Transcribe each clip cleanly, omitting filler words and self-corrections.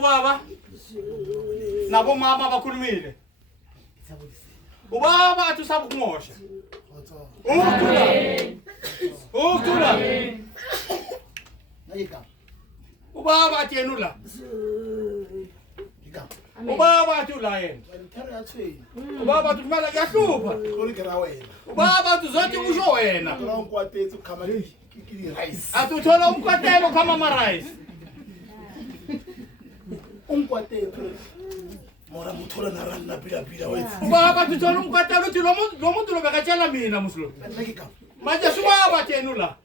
ubaba nabo mama bakhulumile ubaba athi usaba ukumosha ukuthula ubaba athi yena ula ubaba athi ula yena ubaba athi kumele kuyahlupha ubaba athi uzothi usho wena athi uthola umkwatelo ukhama ama-rice mora muthola na rana pila wethu ubaba athi uthola umkwatelo uthi lo muntu lo bekatshela mina muslo manje subaba athi yena ula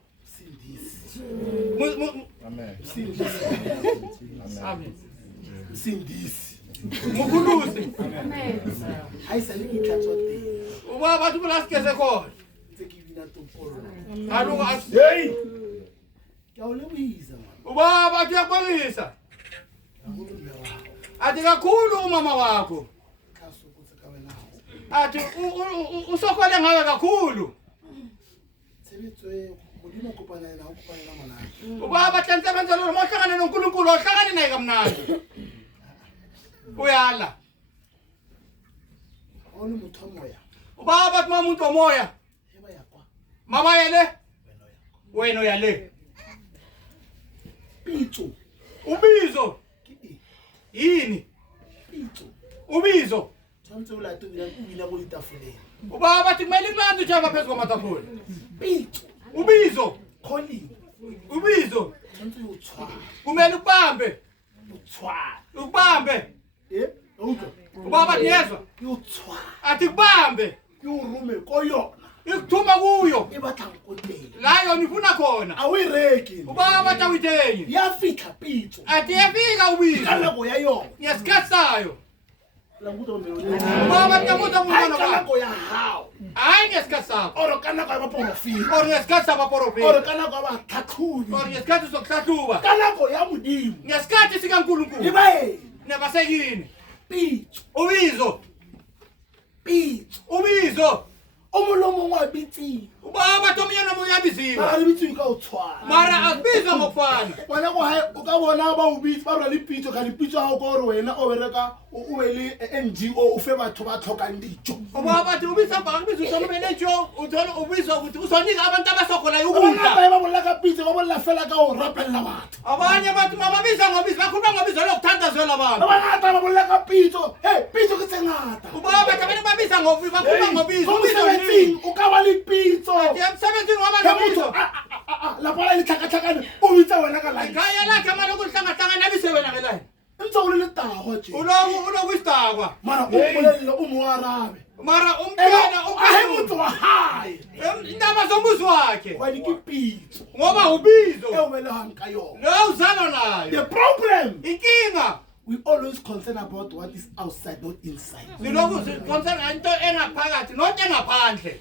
Amen. Sindisi. Mukhulusi. Amen. Hayisaliki thathote. Ubaba athi kulasikeze khona. Sekivina tompolo. Aluka hey. Yawulebiza mama. Ubaba athi uyabonisa. Athi kakhulu umama wakho. Athi usokhole ngawe kakhulu. Sebetswe Udina kupana na mana. Ubaba tlensebenza lo mohlangane noNkulunkulu ohlangane naye kamnandi. Uyala. Awuni muthu moya. Ubaba athi umuntu omoya. Yeba yakwa. Mama yele. Wena uyale. Pitso. Ubizo. Yini? Pitso. Ubizo. Tshwantse o late ubina bo ditafuleng. Ubaba athi kumele kulanda ujaba phezu kwamatafula. Pitso. Ubizo. Calling. Ubizo. Tshwantse o tshwa. Kumele ukubambe. Utshwa. Ukubambe. Awuko. Ubaba niyezwa? Utshwa. Athi kubambe. Urume koyona. Ikuthuma kuyo. Ibatla ngotela. La yona ifuna khona. Awireki. Ubaba athi awithengi. Yafika Pitso. Athi yafika ubizo. Kalako yayona. Ngesikhathi sayo. Langudo melo. Ubaba ngiyabuza umntwana Kalako ya how. Hayi ngesikhathi sakho. Oro kana kwa baporofile. Or ngesikhathi sabaprofeti. Oro kana kwa bathakhubi. Or ngesikhathi sokuhlahluba. Kalako ya mudimo. Ngesikhathi sikaNkulunkulu. Ibe. Nebasekini. Pitso. Ubizo. Pitso. Ubizo. Umulomo wabitsi. Ubaba tomyana moyabiziwa. Mara libitsi ka utshwana. Mara akubizwa ngokufana. Wena go ha o ka bona ba ubitsi ba rwa lipitso ka lipitso ha o ka re wena o bereka o wele NGO o fe batho ba tlhokang dijo. Ubaba athi ubisa ba kubizwa uthola benejo uthola ubizwa ukuthi uzonika abantu abasogola Ukudla ukudla. ba bolla ka pitso ba bolla fela ka o rapella batho. Abanye abantu mababiza ngobizo bakhuluma ngobizo lokuthandazela abantu. Abangata ba bolla ka pitso. Hey, pitso ke tsengata. Ubaba abantu babiza ngobizo bakhuluma ngobizo. Ubizo ni o ka ba lipitso. Emsebenzini wabantu La pala le tlhakatlhakane o bitsa wena ka live. ikhaya lakhe amane ukuhlangahlangana abisebena ngelayo. Ntse o le tago tje. Ulokusidakwa. Mara o bolelle o mo arabe. Mara umntwana Ahe motho wa hae. indaba zombuzi wakhe. Wa di ke pitso. Ngoba ubizo. E o belehang ka yona. Lo uzana nayo. The problem, Inkinga. we always concern about what is outside, not inside. Siloku sikonsana into engaphakathi not engaphandle.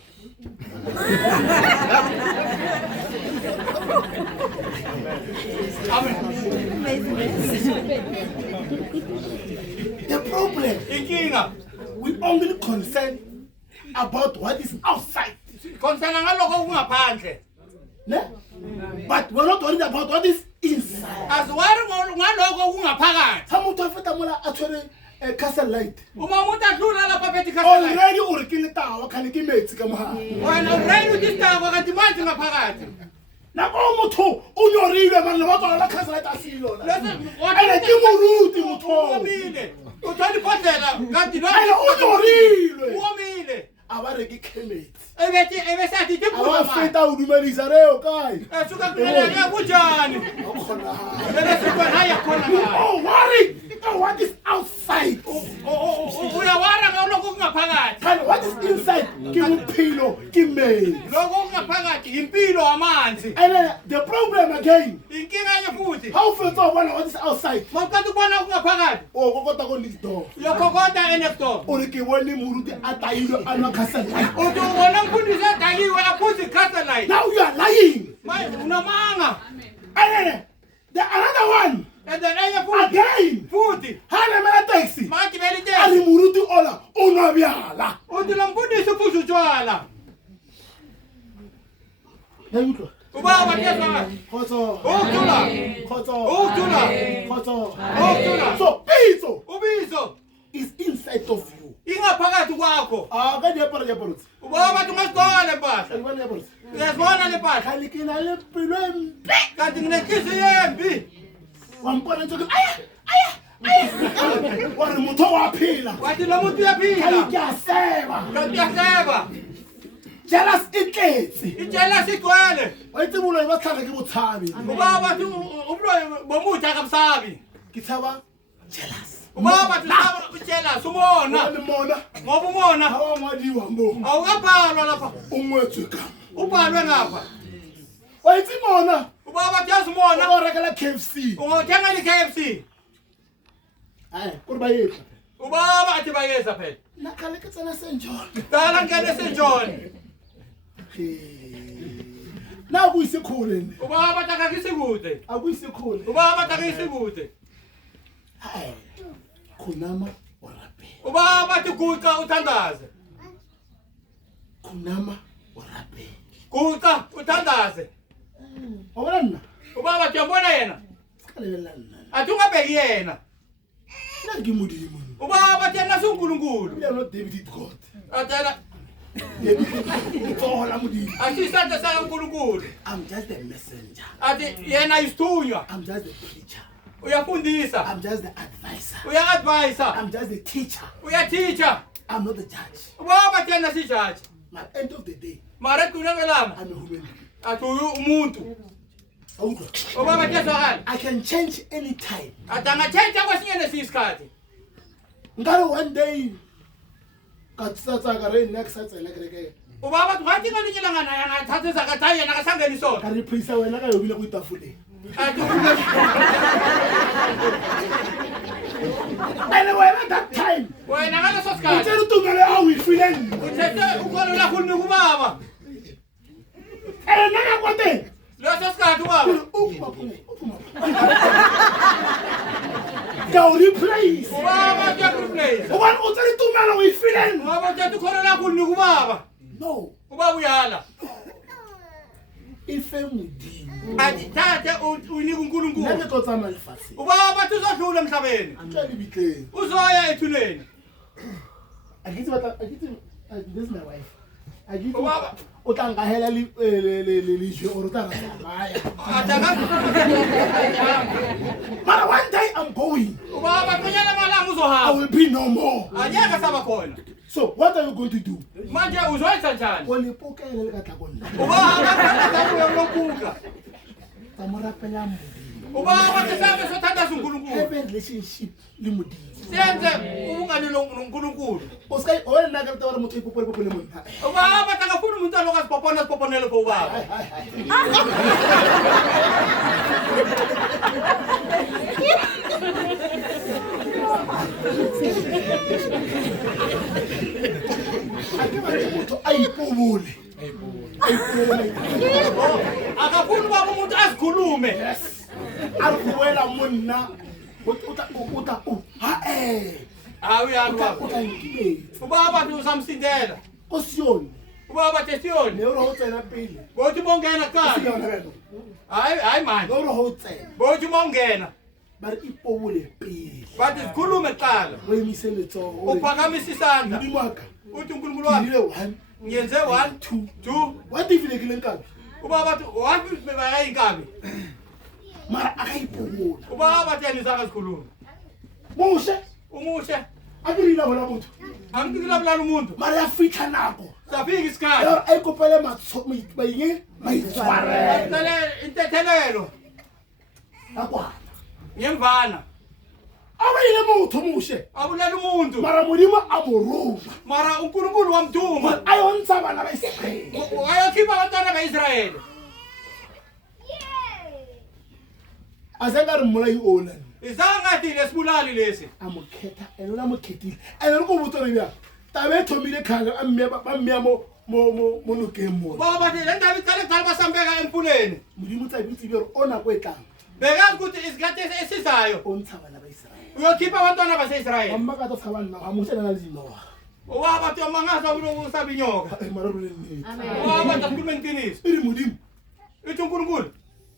The problem, Inkinga. we only concern about what is outside. Konsana ngalokho kungaphandle. Ne? But we're not worried about what is inside. Asiwari ngalokho kungaphakathi. Sa motho a feta mola a tshwere castle light. Uma umuntu adlula lapha phethi khasela. Already o re ke le tawa khane ke metsi ka mohana. Wena ureyini udistako kanti manje ngaphakathi. Nako motho o nyorilwe mara le batho la castle light a silo la. Lesi Ene ke moruti motho. Umile. Uthola ibhodlela kanti lo Ene o nyorilwe. umile. Abare ke chemist. Ebesathi Awa tiphuza. feta o dumedisa re o kae? Suka kunene kunjani? O khona. Ebesitwa hayi khona la. Oh, worry about what is outside. Uyawara ngalokho kungaphakathi. And what is inside? Ke bophelo, ke meli. Lokho kungaphakathi impilo amanzi. And the problem again, Inkinga enye futhi. how fetsa o bona what is outside? Mawuqeda ukubona kungaphakathi. O kokota ko next door. Yokhokota enekto. O re ke bone moruti a tailwe a nwa castle light. Uthi ubona mfundisi adakiwe aphuza ikhaselite. Now you are lying. Manje unamanga. And the another one And then enye futhi. again. Futhi. Hana mela taxi. Magibela A ite. re moruti ola o nwa byala. Uthi lo mfundisi uphuza utshwala. Ya utlwa. Ubaba kezwa. Khotso. Ukutula. Khotso. Ukutula. Khotso. Ukutula. So Pitso Ubizo. is inside of you. Ingaphakathi kwakho. Ka diaparo. Ubaba tungasigqoka le mpahla. Ngibona diaparo. Uyazibona le mpahla. Khali ke na le pelo empe. Kanti nginenhliziyo yembi. Wampona nje wari motho wa phela. Wathi lo muntu uyaphila. Khali ke a seba. Kanti uyahleba. Jealous itletse. Itshela sigcwele. Wa itse bolo e ba tlhaga ke botshabi. Ubaba umloyo bomuthi akabusabi. Ke tshaba jealous. Ubaba tusaba utshela sumona. Le mona. Ngoba umona Ha wa ngwadiwa mo. awukabhalwa lapha. Ungwetswe ka. Ubhalwe ngapha. Wa itse mona. Ubaba jasimona. O rekela KFC. Ungothenga le KFC. Hayi, kuri ba yetla. Ubaba athi bayeza phela. Nakale ke tsena senjona. Dala ngene senjoni. Na kuyisikhule ni. Ubaba takakisi kude. Akuyisikhule. Ubaba takakisi kude. Hayi. Khunama orape. Ubaba tiguqa uthandaze. Khunama orape. Guqa uthandaze. Wabona nna? Ubaba tiyambona yena. Sikalebela nna. Athi ungabheki yena. Na ke modimo. Ubaba tiyena sunkulunkulu. You are not David God. Atela David tsohola modimo. asisanda saka unkulunkulu. I'm just a messenger. Athi yena isithunywa. I'm just a preacher. Uyafundisa. I'm just the advisor. Uya-advisa. I'm just the teacher. Uya-teacher. I'm not the judge. Ubaba tiyena sijaji. At the end of the day, Mara kunyakelanga. I'm a human being. Athi umuntu. Awukho. Ubaba tiyazwakala. I can change any time. Athi angatshentsha kwesinye nesikhathi. Ngalo one day ka tsatsa ka re next satsa la kereke Ubaba ngathi ngelinye ilanga naye angathatha izakatha yena akasangeni ka sona. re praise wena ka yobile go itafuleng. Athi Anyway, at that time, wena ngaleso I sikhathi tell you to how we feeling. uthethe ukholo lakho lunika ubaba. Eh nana kwate. Leso sikhathi ubaba. Go replace. Ubaba uyakureplace. One o tell you to we feeling. Ubaba uthethe ukholo lakho lunika ubaba. No. Ubaba uyala. Ife modimo. Athi thathe unika uNkulunkulu. Nake to tsama lefatshe. Ubaba tuzodlula emhlabeni. Tla di bitleng. Uzoya ethuneni. This is my wife. Ubaba O tla ngahela le jwe o rota ra maya. ataka. But one day I'm going. Ubaba kunyana malanga I uzohamba. will be no more. Anyaka saba khona. So what are you going to do? Manje uzoyenza njani? O le pokaele le ka tla konna. Ubaba akakuya lokuka. Tamorapela modimo. Ubaba tsabe sothatha uNkulunkulu. Have a relationship le modimo. Senze ubungani noNkulunkulu. O ska o nna ka tawara motho ipopole popole monna. Ubaba takafuna umuntu aloka sipoponele for ubaba. Motho a ipobole. Akafuna ubaba umuntu azikhulume. A re buela monna. Uta ha Hayi uyalwa. uta nkibetsa. Ubaba usamsindela. Ko Sioni. Ubaba tesiyoni. Ne o re ho tsena pele. Bothi bongena Ka kuqala. yona beno. Hayi manje. Ne o re ho tsena. Bothi bongena. Ba re ipobole pele. Bathi sikhulume kuqala. Re emise letsogo. Uphakamisa isandla. Modimo wa ka. Uthi uNkulunkulu wami Ile 1 ngiyenze 1 2. What if le ke leng kabe? Ubaba wathi bayayinkabi. Mara aka ipobola. Ubaba tena izanga zikhuluma. Moshe. Umuhle. A ke rila bona motho. Angikila bulala umuntu. Mara ya fitla nako. Safika isikhathi. Ya ai kopele maitshware. Maitshware. Ngicela intethelelo Akwa. ngemvana. Aba ile motho Moshe. Abulala umuntu. Mara modimo a moroma. Mara uNkulunkulu wamthuma. Ayontsha bana ba Israel. Wayokhipha abantwana baIsrayeli. Azenga re mmolai ona. Izangathi lesibulali lesi. Amokhetha ena mokhethile. Ene re go botsa re bia. Tabe thomile khale a mme ba mme mo nokeng mo. Baba bathi le ndaba iqale kuqala basambeka empuleni. Modimo tsa bitse be re ona go etlang. Bekazi ukuthi isikhathi esizayo O ntsha bana ba Israel. uyokhipha abantwana baseIsrayeli. Amma ka tsa bana ha Moshe na le dinoa. Ubaba bathi mangaza ukusaba inyoka. Mara re ne. Ubaba bathi sikhulume ngeqiniso. Iri modimo. Ithi uNkulunkulu.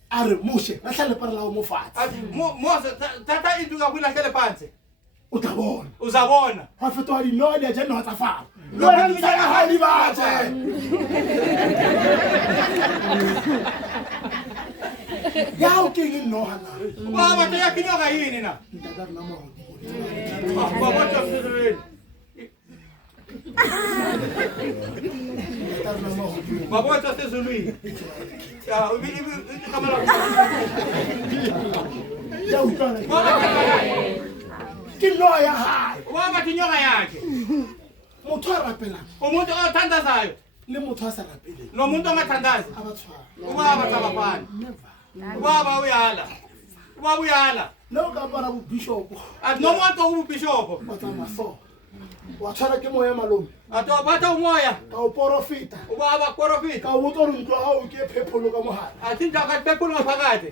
Are mushe lahlale para lawo mofatsi. Athi Mose thatha into kakuyilahlele phansi. Utabona. Uzabona. Ha fetoha dinoa di ajana tsa fara. Lona ntse ya ha di batse. Ya o ke no hana. Ubaba te yakinyoka yini na? Ntaka na mo. Baba tafsireni. Baba tafsireni. Ya ubi kamera. Ya utana. Ke no ya ha. Ubaba tinyoka yakhe. Motho a rapela. Umuntu othandazayo. Le motho a sa rapele. Nomuntu ongathandazi. Abatshwana. Ubaba tabafana. Ubaba uyala. Ubaba uyala. Lo ka para bu bishop. Athi noma wathi ubishop. Batla maso. Wa tshwara ke moya malome. Athi waphatha umoya. Ka o porofita. Ubaba korofita. Ka o tlo ntlo ha o ke phepholo ka mohara. Athi njaka phephulo ngaphakathi.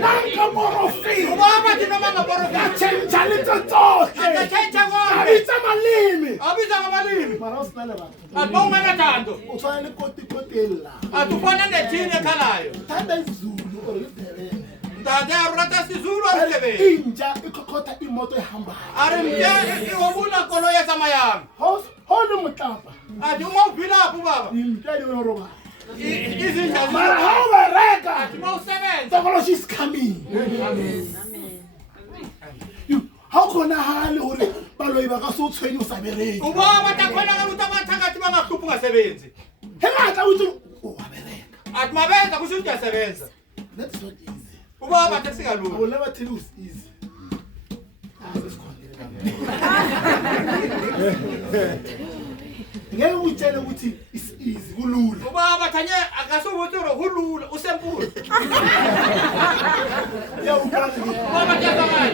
Nanka porofita. Ubaba thi noma ngaporofita. Chenja litsotsotse. Akathetha konke. Abitsa malimi. Abiza ngamalimi. Mara o sna le batho. Athi bongena thando. O tshwana le koti-kotella. Athi ufana nethini ekhalayo. Thanda isiZulu or iDurban. Ntate arata sizulu asilebeni. Inja ikhokhotha imoto ehambayo. Are mke iwobula kolo ya tsamayang. Ho le motlapa. Athi uma uphila apho baba. Impela yona roba. Izinja Mara ha o bereka. athi mawusebenza. Technology is coming. Ha khona hale hore baloi ba ka so tshwenye o sa bereke. Ubaba takhona ka ukuthi abathakathi bangahluphi ungasebenzi. Hengata o itse o wa bereka. Athi mabenza kusho ukuthi uyasebenza. That's not easy. Ubaba I tesikalula. will never tell you it's easy. Ngeke utshele ukuthi it's easy kulula. Ubaba thanye akasubuthi uhulula usempula. Yawuqala. Ubaba tiyazakala.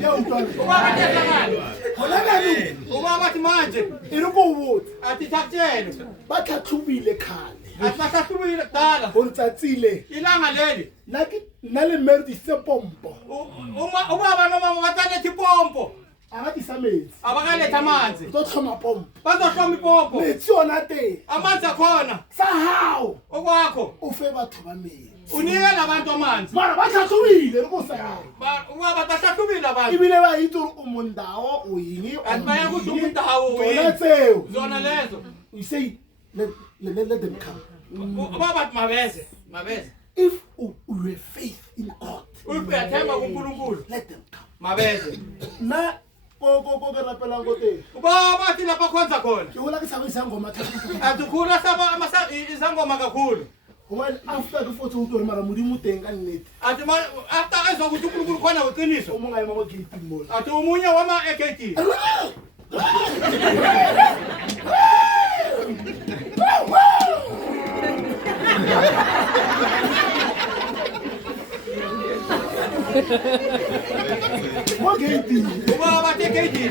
Yawuqala. Ubaba tiyazakala. Hona bani? Ubaba thi manje Iri ko botsa. athi thathele. Ba tlhatlhubile khale. Athi bahlahlubile kudala. Ho tsatsile. Ilanga leli. Na le merdi se pompo. Ubaba noma bathalethe ipompo. Akatisa metsi. Abakaletha amanzi. Tlo tlhoma pompo. Bazohloma ipompo. Metsi ona te. Amanzi akhona. Sa hao. Okwakho. O fe batho ba metsi. Unikela abantu amanzi. Mara ba tlhatlhubile re go sa hao. Ubaba bahlahlubile abantu. Ibile ba itse o mondawo o yingi o. Athi bayakuthi umundawo Bona tseo. zona lezo. You say let them come. Ubaba mabeze. If you have faith in God, Uyathemba kuNkulunkulu. let them come. Mabeze. Na go rapela ngote. Ubaba athi lapha khonza khona. Ke hola ke sabisa ngoma thatha. Adukhula saba izangoma kakhulu. When after ke fotse o tlo mara modimo teng ka nnete. Athi after ezwa ukuthi uNkulunkulu khona uqiniso. O monga ema mo gate mo. Athi umunye wama egate. Mo gate. Ubaba tegate.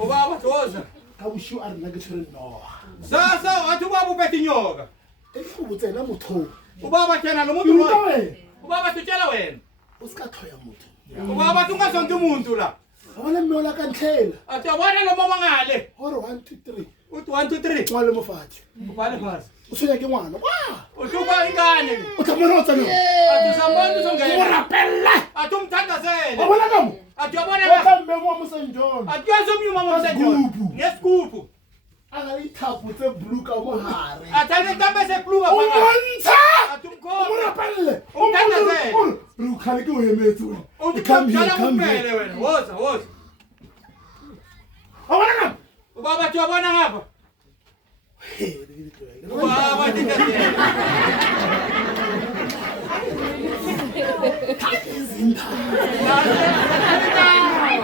Ubaba thoza. Ka bushu a rena ke tshwere no. Sasa athi ubaba uphethe inyoka. E go botsena motho. Ubaba tjena lo muntu Iruta lo. we. Ubaba tutshela wena. O ska thoya motho. Ubaba tungazonke umuntu la. Bona mme ola ka ntlhela. Athi abona lo mama ngale. Hore 1 2 3. Uthi 1 2 3. Ngwale mo fatshe. Ubale phasi. O tshwenya ke ngwana. Wa! Uhlupha ingane. O tsamona o tsana. Athi sambona O uzongena. rapella. Athi umthandazele. Wa bona ka mo. Athi yabona O la. tla mme mo St John. Athi yazomnyuma momsenjona. Ngesigubu. Anga ithapo tse blue ka mo hare. Athi ane tambe sepluka O phakathi. montsha. Athi O mo umkhona. rapelle. Umthandazele. Re o khale ke o emetse wena. Uthi Come here, khala come kuphele here. wena. Woza. Wa bona ka mo. Ubaba athi wabona ngapha. Ubaba athi ngiyazela. Izinda.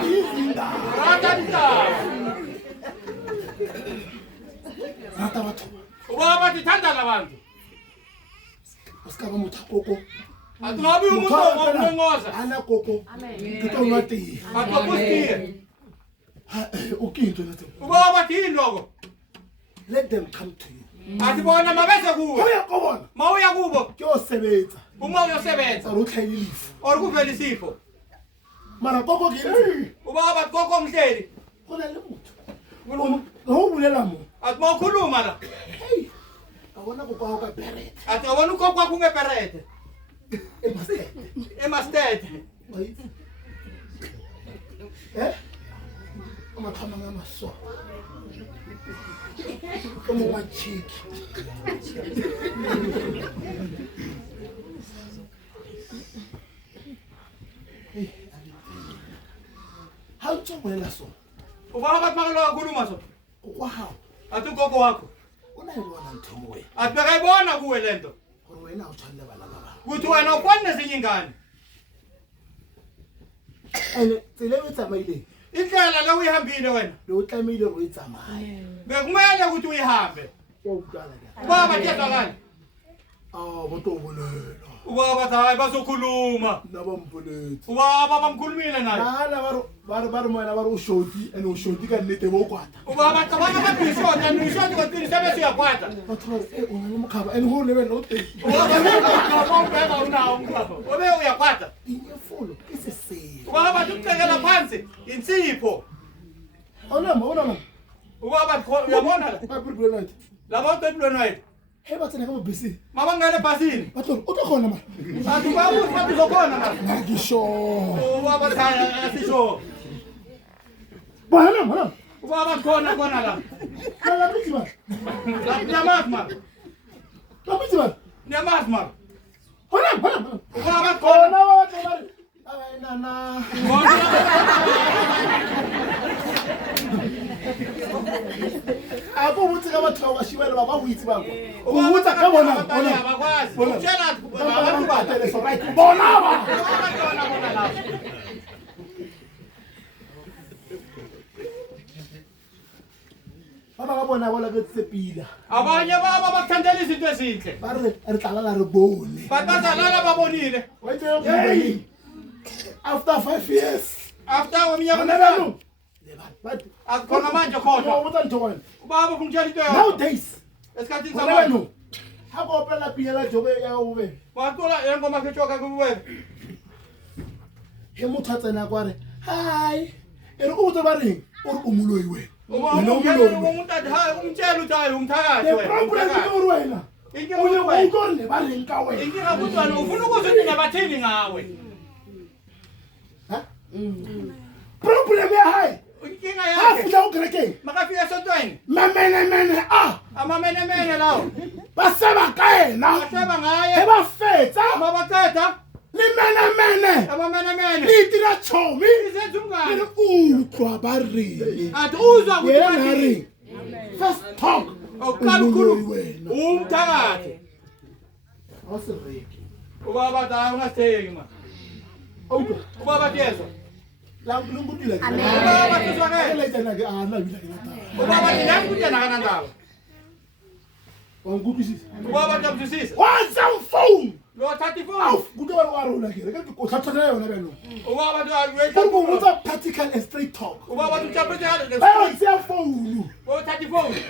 Izinda. Rata nta. Rata batho. Ubaba athi thanda labantu. O ska ba motho koko. Athi ngabe umuntu ongoza. Ana koko. Ke tlo nwa tee. Athi wabusiye. O ke ntwe na tse. Ubaba athi indoko. Let them come to you. Athi bona mabese kuwe. Ho ya ko bona. Mawuya kubo. Ke o sebetsa. uma uyosebenza Aro tlhaile lefu. or kuvela isifo Mara koko ke ubaba gogo mhleli go na le motho. Go bulela mo. athi mawukhuluma la Hey. A bona go kwa ka beret. athi awona ugogo wakho ungeperede emastede Wait. Amakhama ngamaso. Como uma chick. How to wena so? ubaba bathi makalo kakhuluma so Wow. athi ugogo wakho Unayibona nthomo wena. athi bekayibona kuwe lento Gore wena o tshwanela bana ba bang. ukuthi wena ufani nezinye ingane Ene tsele o tsamaile. indlela la uyihambile wena Lo tlamile go itsamaya. bekumele ukuthi uyihambe O utlwana ka. ubaba tiyezwakala Boto bolela. ubaba bathi hayi bazokhuluma Naba mpoletse. ubaba bamkhulumile naye Nana baro moena baro o shoti ene o shoti ka nnete bo kwata. ubaba cabanga bathi uyishota nishoti koqinisa bese uyakwata Batho ba re o na le mokhaba ene ho lebe no teng. ubaba unawo umkhapha obe uyakwata Inyefolo isesele. ubaba bathi ukucekela phansi insipho Ona mo. ubaba bathi uyabona la Ba pipule night. laba uqephulweni wethu He batsena ka mo bese. mabangele ebhasini Batho o tla khona ma. athi babuthi bathi uzokhona la Na ke sure. ubaba bathi hayi asisho Bona. ubaba bathi khona khona la La bitsi ba. nyamazi mara La bitsi ba. nyamazi mara Bona. ubaba bathi khona Bona wa tla ba. Ai nana. A bo botse ka batho ba shibela ba go itse ba go. O botsa ka bona. abakwazi utshela abantu Batele so right. Bona ba. Baba ga bona bola ke tsepila. abanye baba bakuthandela izinto ezinhle Ba re tla la re bone. bathi bazalala babonile Hey. After 5 years. after iminyaka Bona emihlanu lo. But akukhona manje khodwa What I'm talking. ubaba ungitshela into yodwa Nowadays. esikhathini Bona samanje no. Ha go opela piyela jobe ya ube. waqola engoma khethoka kuwe He motho a tsena kwa re, "Hi." E re go botsa ba reng? O re o moloi wena. ubaba Wena o ungitshela moloi. umuntu athi hayi umtshela ukuthi hayi umthakathi The wena problem ke gore wena. Inkinga O ye ukuthi wena. o tlo le ba reng ka wena. inkinga ukuthi wena ufuna ukuthi nina bathini ngawe Ha? Problem ya hae. inkinga Ha yakhe fihla o kerekeng. makafika esontweni Mamenemene amamenemene lawo ba seba ka ena. asheba He ngaye ba fetsa uma baqeda le menemene. amamenemene Le tira chomi. isenza Le umngane utlwa ba reng. athi uzwa ukuthi Yena bathini reng. First talk. oqala Umoloi ukukhuluma wena. umthakathi Ha se reke. ubaba bathi hayi ungasitheki ma Auto. ubaba bathi yezwa La ngudila. ubaba bathi uzwakele Ele tsena ke ana bila ke nata. ubaba bathi nami ukuthi yena kanandaba Wa ngudisisa. ubaba bathi abuzwisisa Wa some phone. lo thatha ifoni Au, kuke ba wa rona ke. Ke ko tlhatlhana yona beno. ubaba bathi Ke uyayithatha go botsa practical and straight talk. ubaba bathi utshaphethe Ba o tsia phone. uthatha ifoni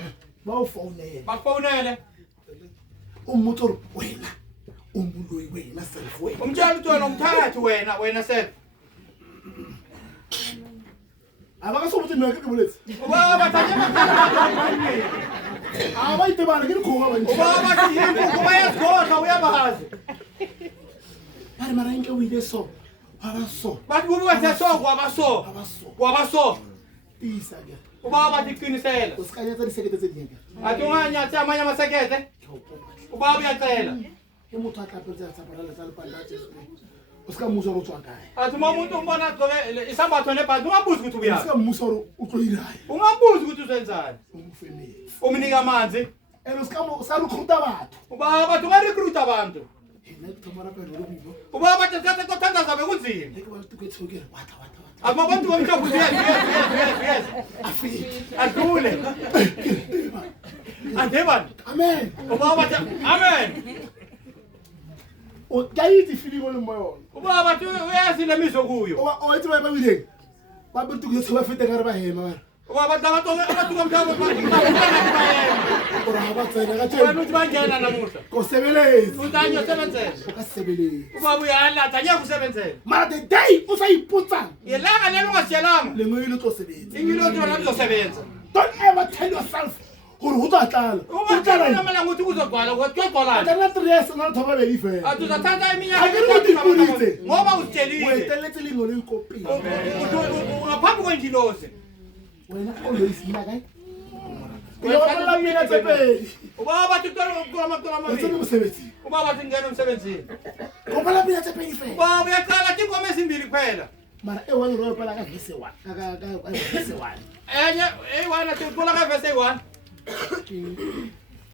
Ba o phone ela. bakufonele O motor wena. O moloi wena self wena. umtshela ukuthi wena umthakathi wena self Aba ka so botse nna ke boletse. ubaba bathi anyamakhulumile Aba ite bana ke dikgoga ba ntse. ubaba bathi yini ukuba yazikhohlwa uyabazi Ba re mara nke o ile so. Ba ba so. bathi kube wethe so kwabaso Ba ba so. kwabaso Tisa ke. ubaba bathi qinisela O skanya tsa disekete tse dingwe. athi unganyathi amanye amasekete Ke o popa. ubaba uyacela Ke motho a tlapetse tsa bala tsa lepanda Jesu. O ska mmuso go tswa kae. athi uma umuntu umbona agcoke isambatho nebhanti ungambuzi ukuthi O ubuyaphi ska mmuso gore o tlo irae. ungambuzi ukuthi uzenzani O mo femele. umnika amanzi Ene o ska recruita batho. ubaba bathi ungarecruit abantu Ene ke thomara pele go bibo. ubaba bathi sikhathi kothandaza bekunzima Ke ba tuke tsokere wata. athi mabantu bomhlophe uthi yes Afike. adlule andebani Amen. ubaba bathi amen O ka itse feeling o le mo yona. ubaba bathi uyazi lemizo kuyo O itse ba bile. Ba be tuke tseba fete ka re ba hema. Ubaba abatuka mhlaba ora ba tsena ka wena tshela uthi bangena namuhla ko sebelezi utanyo sebenzela ka sebelezi ubaba uyalata nya kusebenzela mara the day o sa ipotsa yelanga lelo ngasiyelanga lengwe tlo sebetsa ingilo lona lizosebenza don't ever tell yourself gore ho tla tlala o tlala malanga uthi kuzogcwala kugcwala tlala 3 years na thoba be ife atuzathatha a iminyaka ke re dipulitse ngoba o usitshelile eteletse lengo le ikopile ngaphambi kwenjilozi wena always ina kae la mina tsepe ubaba tutola kulama o tsene mosebetsi ubaba tingena emsebenzini o la mina tsepe ife ubaba uyaqala tinkoma ezimbili kuphela mara e wena ro pala ka vese 1 ka vese 1 enye eyi1 tutola ka verse 1